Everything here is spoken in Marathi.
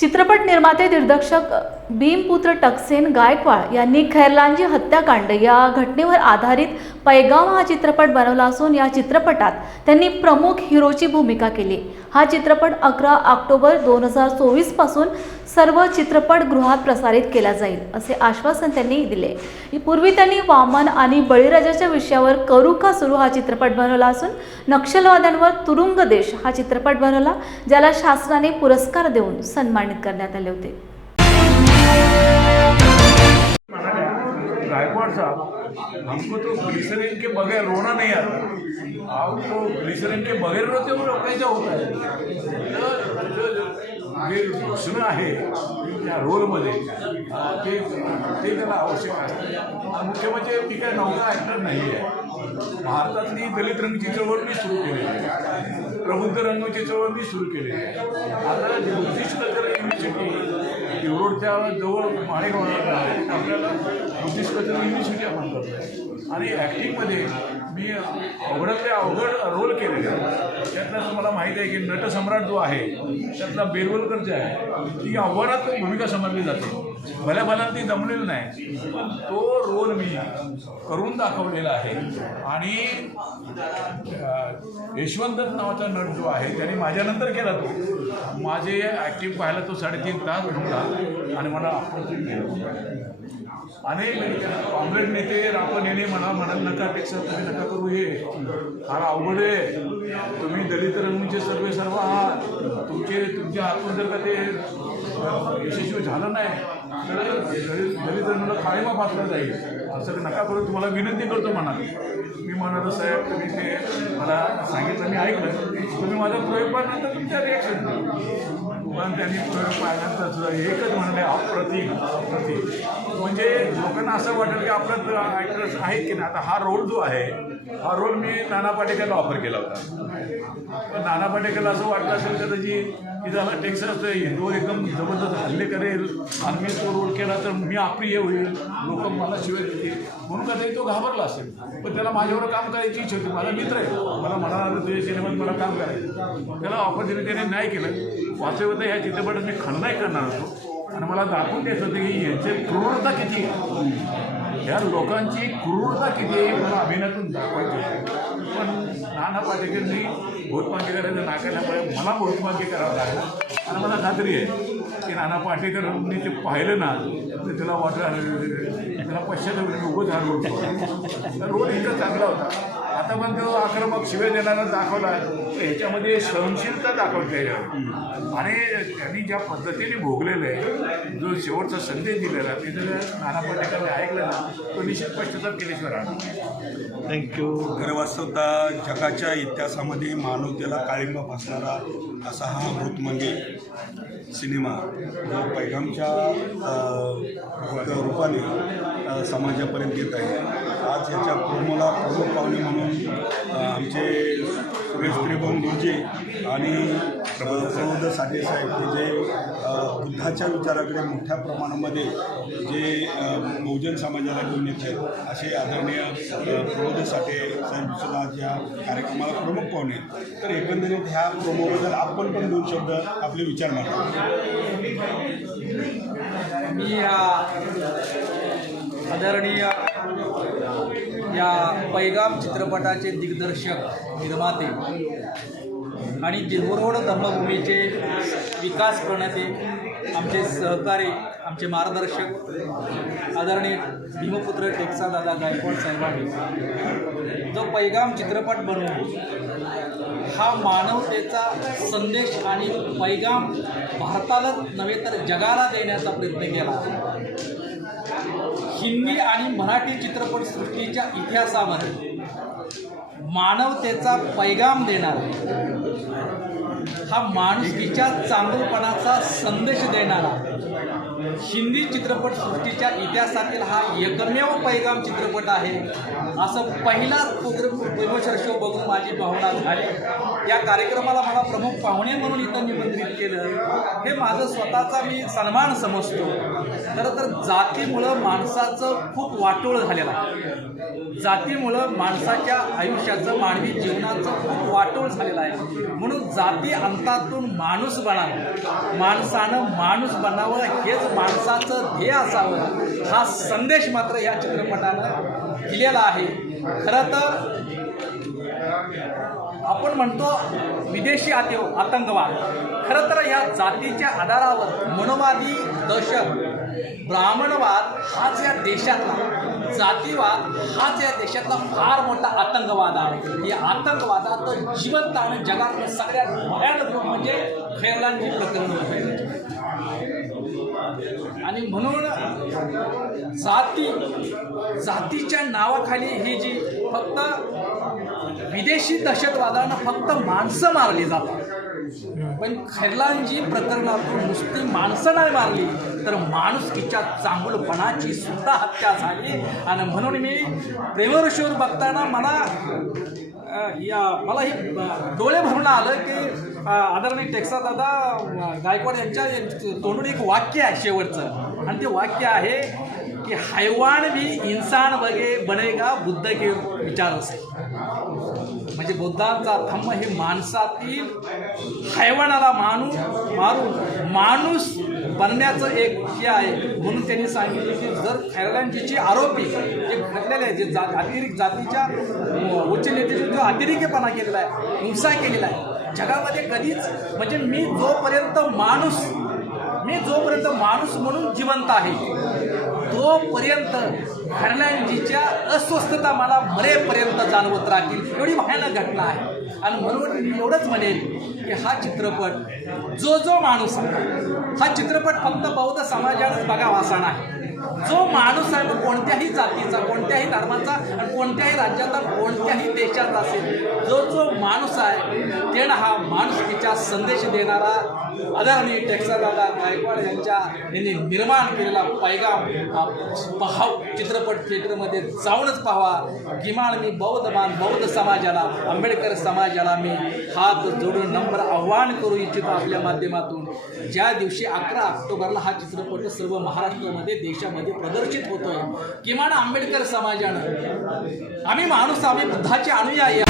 चित्रपट निर्माते दिग्दर्शक भीमपुत्र टक्सेन गायकवाड यांनी खैरलांजी हत्याकांड या घटनेवर आधारित पैगाम हा चित्रपट बनवला असून या चित्रपटात त्यांनी प्रमुख हिरोची भूमिका केली. हा चित्रपट अकरा ऑक्टोबर दोन हजार चोवीसपासून सर्व चित्रपटगृहात प्रसारित केला जाईल असे आश्वासन त्यांनी दिले. पूर्वी त्यांनी वामन आणि बळीराजाच्या विषयावर करू का सुरू हा चित्रपट बनवला असून नक्षलवाद्यांवर तुरुंग देश हा चित्रपट बनवला ज्याला शासनाने पुरस्कार देऊन सन्मान निलंबित करण्यात आले होते. गायकवाड़ साहब हमको तो ग्लिसरीन के बगैर रोना नहीं आता। आप तो ग्लिसरीन के बगैर रोते हो कैसा होता है? तर जे घोषणं आहे त्या रोलमध्ये ते त्याला आवश्यक असतं. मुख्य म्हणजे मी काय नवका ॲक्टर नाही आहे भारतातली दलित रंगची चळवळ मी सुरू केली. आहे प्रबुद्ध रंगची चळवळ मी सुरू केली. आहे आता बुद्धिस्ट कल्चर युनिव्हर्सिटी रोडच्या जवळ माळेगावला आहे. आपल्याला बुद्धिस्ट कल्चर युनिव्हर्सिटी आपण करतो आणि ॲक्टिंगमध्ये मी अवघडातले अवघड रोल केलेले त्यातला तुम्हाला माहिती आहे की नटसम्राट जो आहे त्यातला बेरवलकर जे आहे ती अव्हानात भूमिका समजली जाते. भल्या भल्यानं ती जमलेली नाही पण तो रोल मी करून दाखवलेला आहे. आणि यशवंत नावाचा नट जो आहे त्याने माझ्यानंतर केला तो. माझे ॲक्टिंग पाहायला तो साडेतीन तास घडला आणि मला आपण अनेक काँग्रेस नेते आपण येणे म्हणा म्हणत नकापेक्षा तुम्ही नका करू हे. फार अवघड आहे. तुम्ही दलित रंगचे सर्वे सर्व आहात. तुमचे तुमच्या हातून जर का ते यशस्वी झालं नाही तर दलित दलित रंगाला काळीमा फासला जाईल. असं नका करू. तुम्हाला विनंती करतो म्हणा. मी म्हणालो साहेब तुम्ही ते मला सांगितलं मी ऐकलं. तुम्ही माझा प्रयोग तर तुमच्या रिॲक्शन पण त्यांनी प्रयोग पाहिल्यानंतर सुद्धा एकच म्हणाले अप्रतिम अप्रतिम. म्हणजे लोकांना असं वाटेल की आपला ॲक्टर्स आहेत की नाही. आता हा रोल जो आहे हा रोल मी नाना पाटेकरला ऑफर केला होता. पण नाना पाटेकरला असं वाटलं असेल का त्याची की त्याला टेक्सास हिंदूवर एकदम जबरदस्त हल्ले करेल. आणि मी तो रोल केला तर मी अप्रिय होईल. लोक मला शिवाय देतील. म्हणून कदाचित तो घाबरला असेल. पण त्याला माझ्यावर काम करायची इच्छा होती. माझा मित्र आहे. मला म्हणाला तुझ्या सिनेमात मला काम करायचं त्याला ऑपॉर्च्युनिटीने नाही केलं. वास्तविकता ह्या चित्रपटात मी खलनायक करणार होतो. आणि मला दाखवून द्यायचं होतं की यांची क्रूरता किती आहे? ह्या लोकांची क्रूरता किती आहे मला अभिनयातून दाखवायची होती. पण नाना पाटेकरनी भूतमागे करायचं नाकारल्यामुळे मला भूतमागे करावं लागलं. आणि मला खात्री आहे की नाना पाटेकरांनी ते पाहिलं ना तर त्याला वाटलं त्याला पश्चात उभं झालं होतं. रोड इतका चांगला होता. आता पण तो आक्रमक शिवे देणारा दाखवला तर ह्याच्यामध्ये सहनशीलता दाखवली आहे आणि त्यांनी ज्या पद्धतीने भोगलेलं आहे जो शेवटचा संदेश दिलेला ते जर नाना पाटेकरने ऐकलं ना तो निश्चित केल्याशिवाय राहणार थँक्यू खरं वास्तवता जगाच्या इतिहासामध्ये मानवतेला काळिंबा फासणारा असा हा भूतमंगे म्हणजे सिनेमा. जो पैगामच्या रूपाने समाजापर्यंत येत आहे. आज याच्या प्रोमोला प्रमुख पाहुणे म्हणून आमचे सुरेश त्रिभुवन गुरुजी आणि साहेब हे जे बुद्धाच्या विचाराकडे मोठ्या प्रमाणामध्ये जे बहुजन समाजाला घेऊन येत आहेत असे आदरणीय प्रबोध साठे साहेब विश्वनाथ या कार्यक्रमाला प्रमुख पाहुणे आहेत. तर एकंदरीत ह्या प्रोमोबद्दल आपण पण दोन शब्द आपले विचार मांडतो मी या आदरणीय या पैगाम चित्रपटाचे दिग्दर्शक निर्माते आणि देहरोड धर्मभूमीचे विकास करण्याचे आमचे सहकारी आमचे मार्गदर्शक आदरणीय भीमपुत्र टेक्सादादा गायकवाड साहेबांनी जो पैगाम चित्रपट बनवून हा मानवतेचा संदेश आणि पैगाम भारतालाच नव्हे तर जगाला देण्याचा प्रयत्न केला. हिंदी आणि मराठी चित्रपटसृष्टीच्या इतिहासामध्ये मानवतेचा पैगाम देणारा. हा माणुसकीच्या चांगलपणाचा संदेश देणारा. हिंदी चित्रपटसृष्टीच्या इतिहासातील हा एकमेव पैगाम चित्रपट आहे. असं पहिलाच प्रोग्राम शो बघून माझी भावना झाली. या कार्यक्रमाला मला प्रमुख पाहुणे म्हणून इथं निमंत्रित केलं. हे माझं स्वतःचा मी सन्मान समजतो. खरं तर जातीमुळं माणसाचं खूप वाटोळ झालेलं आहे. जातीमुळं माणसाच्या आयुष्यात त्याचं मानवी जीवनाचं खूप वाटोळ झालेलं आहे. म्हणून जाती अंतातून माणूस बनावं माणसानं माणूस बनावं हेच माणसाचं ध्येय असावं. हा संदेश मात्र या चित्रपटानं दिलेला आहे. खरं तर आपण म्हणतो विदेशी आते आतंकवाद. खरं तर या जातीच्या आधारावर मनोवादी दहशत ब्राह्मणवाद हाच या देशातला जातीवाद हाच या देशातला फार मोठा आतंकवाद आहे. या आतंकवादात जिवंत आणि जगातलं सगळ्यात भयानक रूप म्हणजे खैरलांची प्रकरण आणि म्हणून जाती जातीच्या नावाखाली ही जी फक्त विदेशी दहशतवादानं फक्त माणसं मारली जातात. पण खैरलांजी प्रकरणातून नुसती माणसं नाही मारली तर माणुसकीच्या चांगुलपणाची सुद्धा हत्या झाली. आणि म्हणून मी प्रेमऋषीवर बघताना मला या मला हे डोळे भरून आलं की आदरणीय टेक्सा दादा गायकवाड यांच्या तोंडून एक वाक्य आहे शेवटचं. आणि ते वाक्य आहे की हैवान भी इंसान वगे बनेगा बुद्ध के विचार असे म्हणजे बुद्धांचा धम्म हे माणसातील हैवानाला माणूस मारून माणूस बनण्याचं एक हे आहे. म्हणून त्यांनी सांगितले की जर खैरलांची आरोपी जे घडलेले आहेत जे जा अतिरिक्त जातीच्या उच्च नेत्याचे जो अतिरेकीपणा केलेला आहे हिंसा केलेला आहे जगामध्ये कधीच म्हणजे मी जोपर्यंत माणूस मी जोपर्यंत माणूस म्हणून जिवंत आहे तोपर्यंत खरण्यांजीच्या अस्वस्थता मला मरेपर्यंत जाणवत राहतील. एवढी भयानक घटना आहे. आणि म्हणून मी एवढंच म्हणेन की हा चित्रपट जो जो माणूस आहे हा चित्रपट फक्त बौद्ध समाजालाच बघावा असा नाही. जो माणूस आहे तो कोणत्याही जातीचा कोणत्याही धर्माचा आणि कोणत्याही राज्याचा कोणत्याही देशाचा असेल जो जो माणूस आहे त्यानं हा माणुसकीचा संदेश देणारा आदरणीय टेक्सादादा गायकवाड यांच्या यांनी निर्माण केलेला पैगाम हा पहाव चित्रपट थिएटरमध्ये जाऊनच पाहावा. किमान मी बौद्ध मान बौद्ध समाजाला आंबेडकर समाजाला मी हात जोडून नंबर आव्हान करू इच्छितो आपल्या माध्यमातून. ज्या दिवशी अकरा ऑक्टोबरला हा चित्रपट सर्व महाराष्ट्रामध्ये देशामध्ये प्रदर्शित होतोय. किमान आंबेडकर समाजानं. आम्ही माणूस आम्ही बुद्धाचे अनुयायी